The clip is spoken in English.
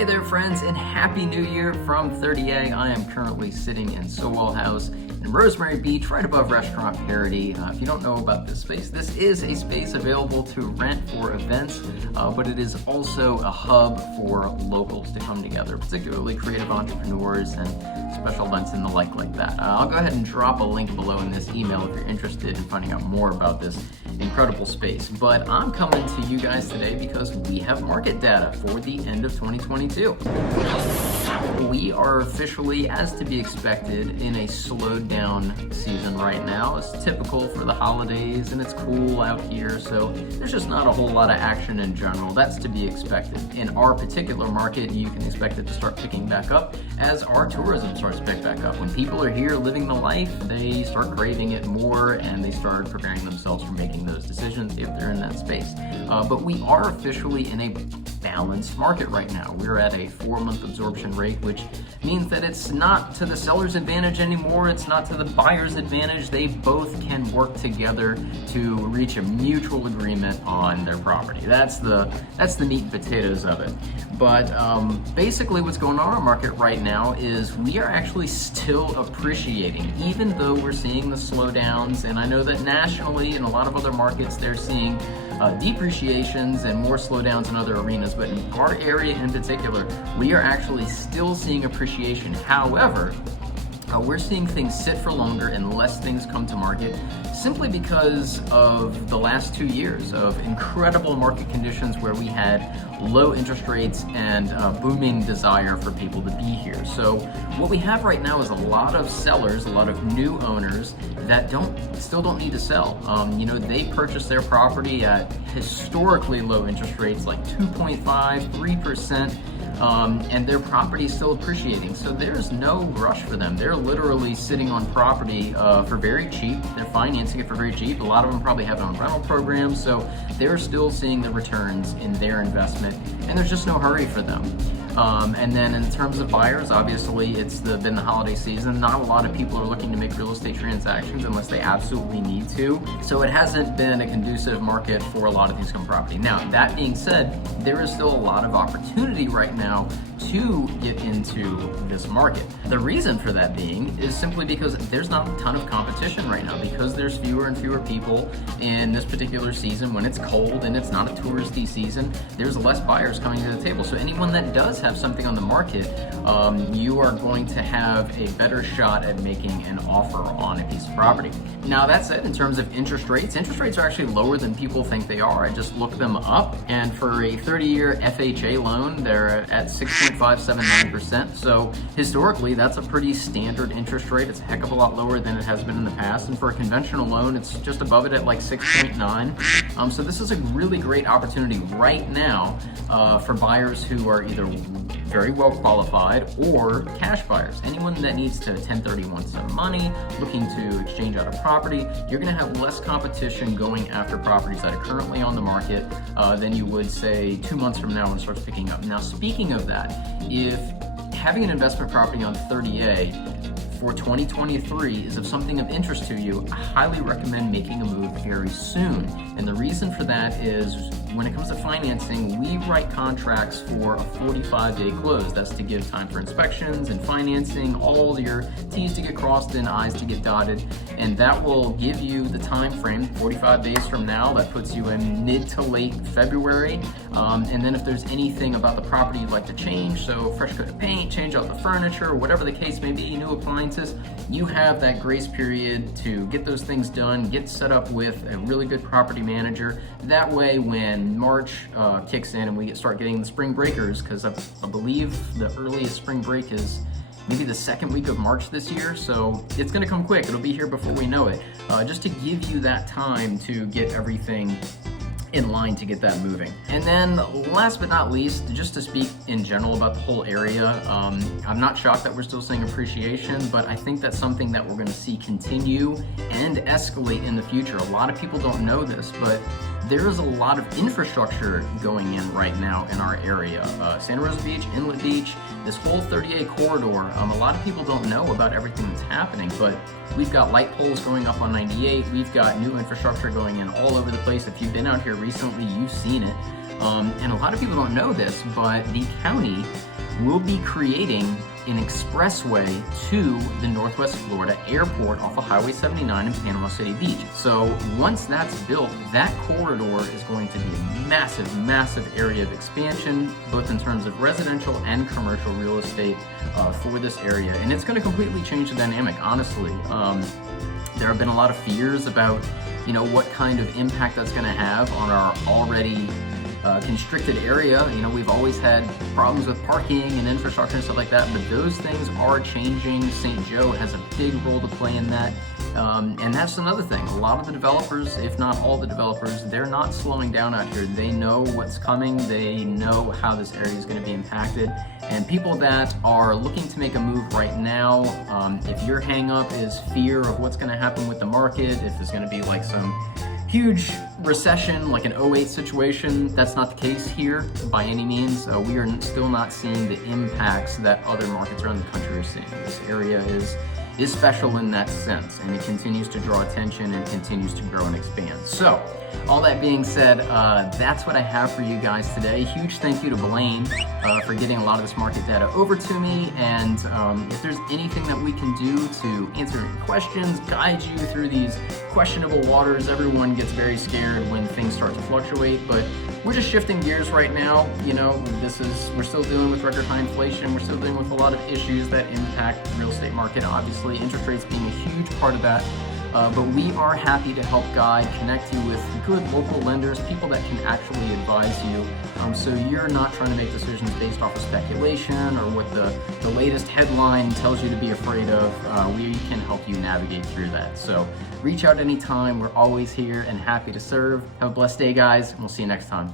Hey there friends, and Happy New Year from 30A. I am currently sitting in Sowell House in Rosemary Beach, right above Restaurant Parody. If you don't know about this space, this is a space available to rent for events, but it is also a hub for locals to come together, particularly creative entrepreneurs and special events and the like that. I'll go ahead and drop a link below in this email if you're interested in finding out more about this incredible space. But I'm coming to you guys today because we have market data for the end of 2022. We are officially, as to be expected, in a slowed down season right now. It's typical for the holidays and it's cool out here, so there's just not a whole lot of action in general. That's to be expected. In our particular market, you can expect it to start picking back up as our tourism starts to pick back up. When people are here living the life, they start craving it more and they start preparing themselves for making those decisions if they're in that space. But we are officially in a balanced market right now. We're at a 4-month absorption rate, which means that it's not to the seller's advantage anymore, it's not to the buyer's advantage. They both can work together to reach a mutual agreement on their property. That's the meat and potatoes of it. But basically what's going on in our market right now is we are actually still appreciating, even though we're seeing the slowdowns. And I know that nationally in a lot of other markets they're seeing depreciations and more slowdowns in other arenas, but in our area in particular, we are actually still seeing appreciation. However, we're seeing things sit for longer and less things come to market simply because of the last 2 years of incredible market conditions where we had low interest rates and booming desire for people to be here. So what we have right now is a lot of sellers, a lot of new owners that still don't need to sell. They purchased their property at historically low interest rates like 2.5, 3%. And their property is still appreciating. So there's no rush for them. They're literally sitting on property for very cheap. They're financing it for very cheap. A lot of them probably have on rental programs, so they're still seeing the returns in their investment, and there's just no hurry for them. And then in terms of buyers, obviously it's been the holiday season. Not a lot of people are looking to make real estate transactions unless they absolutely need to. So it hasn't been a conducive market for a lot of income property. Now, that being said, there is still a lot of opportunity right now to get into this market. The reason for that being is simply because there's not a ton of competition right now, because there's fewer and fewer people in this particular season. When it's cold and it's not a touristy season, there's less buyers coming to the table. So anyone that does have something on the market, you are going to have a better shot at making an offer on a piece of property. Now that said, in terms of interest rates are actually lower than people think they are. I just looked them up, and for a 30-year FHA loan, they're at 6.579%. So historically, that's a pretty standard interest rate. It's a heck of a lot lower than it has been in the past. And for a conventional loan, it's just above it at like 6.9. So this is a really great opportunity right now for buyers who are either very well qualified or cash buyers. Anyone that needs to 1031 some money, looking to exchange out a property, you're going to have less competition going after properties that are currently on the market than you would say 2 months from now when it starts picking up. Now, speaking of that, if having an investment property on 30A for 2023 is of something of interest to you, I highly recommend making a move very soon. And the reason for that is when it comes to financing, we write contracts for a 45-day close. That's to give time for inspections and financing, all your T's to get crossed and I's to get dotted. And that will give you the time frame, 45 days from now. That puts you in mid to late February. And then if there's anything about the property you'd like to change, so fresh coat of paint, change out the furniture, whatever the case may be, new appliances, you have that grace period to get those things done, get set up with a really good property manager. That way, when March kicks in and we start getting the spring breakers, because I believe the earliest spring break is maybe the second week of March this year, so it's going to come quick. It'll be here before we know it, just to give you that time to get everything in line to get that moving. And then last but not least, just to speak in general about the whole area, I'm not shocked that we're still seeing appreciation, but I think that's something that we're going to see continue and escalate in the future. A lot of people don't know this, but there is a lot of infrastructure going in right now in our area. Santa Rosa Beach, Inlet Beach, this whole 30A corridor, a lot of people don't know about everything that's happening, but we've got light poles going up on 98, we've got new infrastructure going in all over the place. If you've been out here recently, you've seen it. And a lot of people don't know this, but the county we'll be creating an expressway to the Northwest Florida airport off of Highway 79 in Panama City Beach. So once that's built, that corridor is going to be a massive, massive area of expansion, both in terms of residential and commercial real estate for this area. And it's going to completely change the dynamic, honestly. There have been a lot of fears about, what kind of impact that's going to have on our already constricted area. We've always had problems with parking and infrastructure and stuff like that, but those things are changing. St. Joe has a big role to play in that. And that's another thing. A lot of the developers, if not all the developers, they're not slowing down out here. They know what's coming. They know how this area is going to be impacted. And people that are looking to make a move right now, if your hang up is fear of what's going to happen with the market, if there's going to be like some huge recession, like an 08 situation, that's not the case here by any means. We are still not seeing the impacts that other markets around the country are seeing. This area is special in that sense, and it continues to draw attention and continues to grow and expand. So, all that being said, that's what I have for you guys today. Huge thank you to Blaine for getting a lot of this market data over to me, and if there's anything that we can do to answer your questions, guide you through these questionable waters. Everyone gets very scared when things start to fluctuate, but we're just shifting gears right now. We're still dealing with record high inflation. We're still dealing with a lot of issues that impact the real estate market. Obviously, interest rates being a huge part of that. But we are happy to help guide, connect you with good local lenders, people that can actually advise you, so you're not trying to make decisions based off of speculation or what the latest headline tells you to be afraid of. We can help you navigate through that. So reach out anytime. We're always here and happy to serve. Have a blessed day, guys, and we'll see you next time.